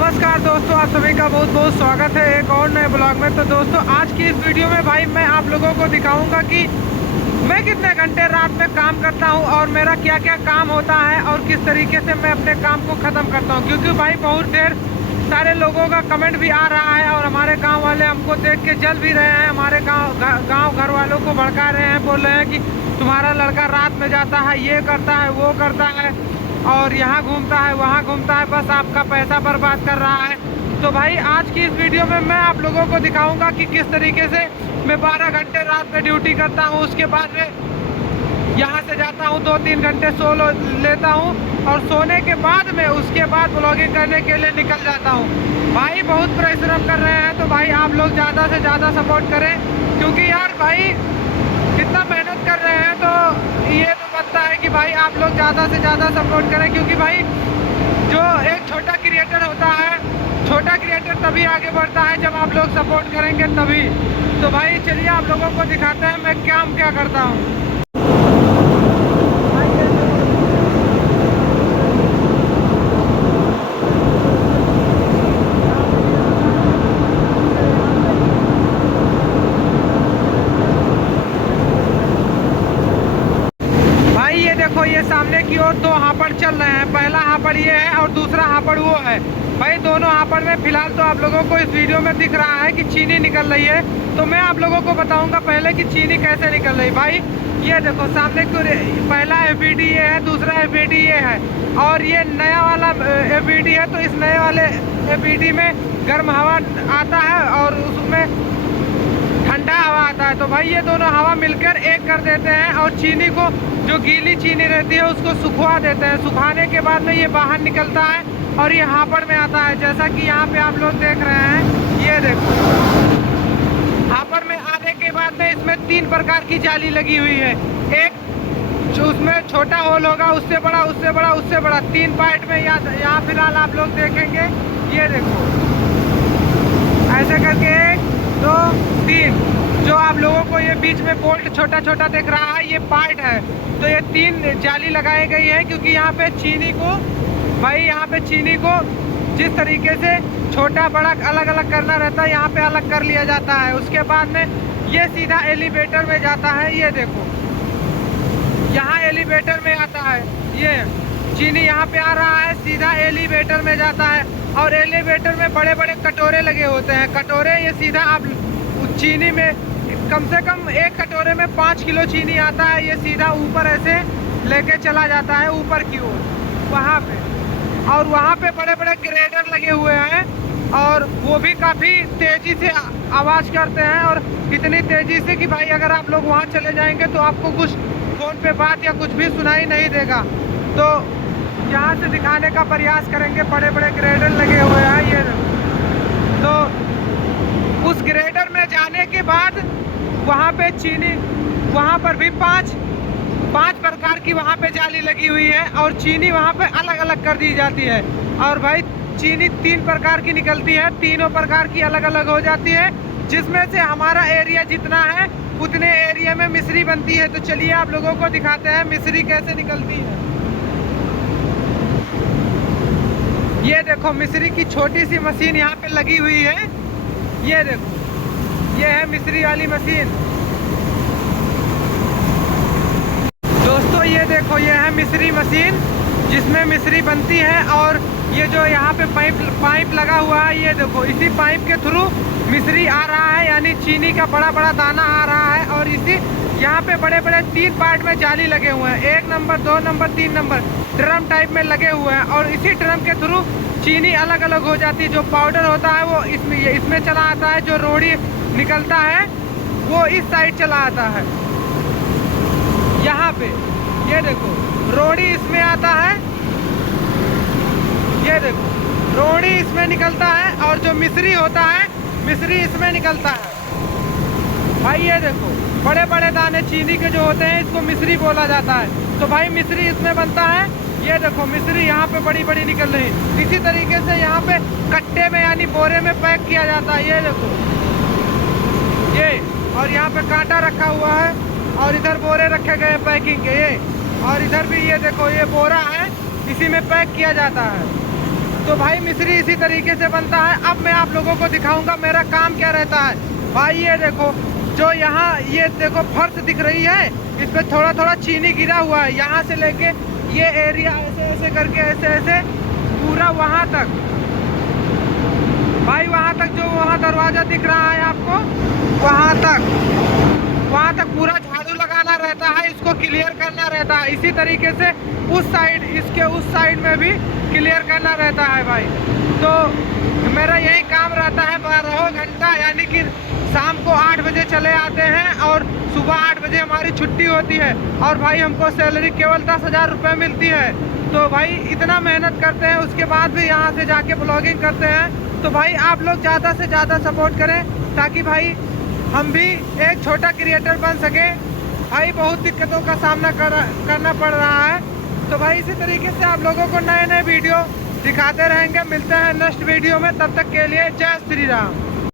नमस्कार दोस्तों, आप सभी का बहुत बहुत स्वागत है एक और नए ब्लॉग में। तो दोस्तों आज की इस वीडियो में भाई मैं आप लोगों को दिखाऊंगा कि मैं कितने घंटे रात में काम करता हूं और मेरा क्या क्या काम होता है और किस तरीके से मैं अपने काम को ख़त्म करता हूं। क्योंकि भाई बहुत ढेर सारे लोगों का कमेंट भी आ रहा है और हमारे गाँव वाले हमको देख के जल भी रहे हैं। हमारे गाँव घर वालों को भड़का रहे हैं, बोल रहे हैं कि तुम्हारा लड़का रात में जाता है, ये करता है, वो करता है और यहाँ घूमता है, वहाँ घूमता है, बस आपका पैसा बर्बाद कर रहा है। तो भाई आज की इस वीडियो में मैं आप लोगों को दिखाऊंगा कि किस तरीके से मैं 12 घंटे रात में ड्यूटी करता हूँ। उसके बाद में यहाँ से जाता हूँ, 2-3 घंटे सो लेता हूँ और सोने के बाद में उसके बाद ब्लॉगिंग करने के लिए निकल जाता हूँ। भाई बहुत परिश्रम कर रहे हैं, तो भाई आप लोग ज़्यादा से ज़्यादा सपोर्ट करें। क्योंकि यार भाई कितना मेहनत कर रहे हैं, तो ये तो बनता है कि भाई आप लोग ज़्यादा से ज़्यादा सपोर्ट करें। क्योंकि भाई जो एक छोटा क्रिएटर होता है, छोटा क्रिएटर तभी आगे बढ़ता है जब आप लोग सपोर्ट करेंगे तभी। तो भाई चलिए आप लोगों को दिखाते हैं मैं क्या करता हूँ। देखो ये सामने की ओर 2 हापड़ चल रहे हैं। पहला हापड़ ये है और दूसरा हापड़ वो है। भाई दोनों हापड़ में फिलहाल तो आप लोगों को इस वीडियो में दिख रहा है कि चीनी निकल रही है। तो मैं आप लोगों को बताऊंगा पहले कि चीनी कैसे निकल रही। भाई ये देखो सामने की पहला FVD ये है, दूसरा FVD ये है और ये नया वाला FVD है। तो इस नए वाले FVD में गर्म हवा आता है और उसमें ठंडा हवा आता है। तो भाई ये दोनों हवा मिलकर एक कर देते हैं और चीनी को, जो गीली चीनी रहती है, उसको सुखवा देते हैं। सुखाने के बाद में ये बाहर निकलता है और ये हापड़ में आता है। जैसा कि यहाँ पे आप लोग देख रहे हैं, ये देखो हापड़ में आने के बाद में इसमें 3 प्रकार की जाली लगी हुई है। एक जो उसमें छोटा होल होगा, उससे बड़ा, उससे बड़ा, उससे बड़ा, 3 पार्ट में यहाँ फिलहाल आप लोग देखेंगे। ये देखो ऐसे करके 1 2 3 जो आप लोगों को ये बीच में बोल्ट छोटा छोटा दिख रहा है, ये पार्ट है। तो ये 3 जाली लगाई गई है क्योंकि यहाँ पे चीनी को, भाई यहाँ पे चीनी को जिस तरीके से छोटा बड़ा अलग अलग करना रहता है, यहाँ पे अलग कर लिया जाता है। उसके बाद में ये सीधा एलिवेटर में जाता है। ये देखो यहाँ एलिवेटर में आता है, ये चीनी यहाँ पे आ रहा है, सीधा एलिवेटर में जाता है। और एलिवेटर में बड़े बड़े कटोरे लगे होते हैं। कटोरे ये सीधा आप चीनी में कम से कम 1 कटोरे में 5 किलो चीनी आता है। ये सीधा ऊपर ऐसे लेके चला जाता है ऊपर की ओर वहाँ पे। और वहाँ पे बड़े बड़े ग्रेडर लगे हुए हैं और वो भी काफ़ी तेज़ी से आवाज़ करते हैं। और इतनी तेज़ी से कि भाई अगर आप लोग वहाँ चले जाएंगे तो आपको कुछ फ़ोन पे बात या कुछ भी सुनाई नहीं देगा। तो यहाँ से दिखाने का प्रयास करेंगे। बड़े बड़े ग्रेडर लगे हुए हैं ये। तो उस ग्रेडर में जाने के बाद वहाँ पे चीनी, वहाँ पर भी 5 प्रकार की वहाँ पे जाली लगी हुई है और चीनी वहाँ पे अलग अलग कर दी जाती है। और भाई चीनी 3 प्रकार की निकलती है, तीनों प्रकार की अलग अलग हो जाती है। जिसमें से हमारा एरिया जितना है उतने एरिया में मिश्री बनती है। तो चलिए आप लोगों को दिखाते हैं मिश्री कैसे निकलती है। ये देखो मिश्री की छोटी सी मशीन यहाँ पे लगी हुई है। ये देखो ये है मिश्री वाली मशीन। दोस्तों ये देखो ये है मिश्री मशीन जिसमें मिश्री बनती है। और ये जो यहाँ पे पाइप लगा हुआ है, ये देखो इसी पाइप के थ्रू मिश्री आ रहा है, यानी चीनी का बड़ा बड़ा दाना आ रहा है। और इसी यहाँ पे बड़े बड़े 3 पार्ट में जाली लगे हुए हैं, 1 number 2 number 3 number drum type में लगे हुए हैं। और इसी ड्रम के थ्रू चीनी अलग अलग हो जाती है। जो पाउडर होता है वो इसमें चला आता है, जो रोड़ी निकलता है वो इस साइड चला आता है। यहाँ पे ये देखो रोड़ी इसमें आता है, ये देखो रोड़ी इसमें निकलता है और जो मिश्री होता है मिश्री इसमें निकलता है। भाई ये देखो बड़े बड़े दाने चीनी के जो होते हैं इसको मिश्री बोला जाता है। तो भाई मिश्री इसमें बनता है। ये देखो मिश्री यहाँ पे बड़ी बड़ी निकल रही है। इसी तरीके से यहाँ पे कट्टे में यानी बोरे में पैक किया जाता है। ये देखो ये, और यहाँ पे कांटा रखा हुआ है और इधर बोरे रखे गए पैकिंग के। ये और इधर भी ये देखो ये बोरा है, इसी में पैक किया जाता है। तो भाई मिस्री इसी तरीके से बनता है। अब मैं आप लोगों को दिखाऊंगा मेरा काम क्या रहता है। भाई ये देखो, जो यहाँ ये देखो फर्श दिख रही है, इस पे थोड़ा थोड़ा चीनी गिरा हुआ है। यहाँ से लेके ये एरिया ऐसे ऐसे करके ऐसे ऐसे पूरा वहाँ तक, भाई वहाँ तक जो वहाँ दरवाजा दिख रहा है आपको, वहाँ तक पूरा झाड़ू लगाना रहता है, इसको क्लियर करना रहता है। इसी तरीके से उस साइड, इसके उस साइड में भी क्लियर करना रहता है भाई। तो मेरा यही काम रहता है 12 घंटा, यानी कि शाम को 8 बजे चले आते हैं और सुबह 8 बजे हमारी छुट्टी होती है। और भाई हमको सैलरी केवल 10,000 रुपये मिलती है। तो भाई इतना मेहनत करते हैं, उसके बाद भी यहाँ से जाके ब्लॉगिंग करते हैं। तो भाई आप लोग ज़्यादा से ज़्यादा सपोर्ट करें, ताकि भाई हम भी एक छोटा क्रिएटर बन सके। भाई बहुत दिक्कतों का सामना करना पड़ रहा है। तो भाई इसी तरीके से आप लोगों को नए नए वीडियो दिखाते रहेंगे। मिलते हैं नेक्स्ट वीडियो में, तब तक के लिए जय श्री राम।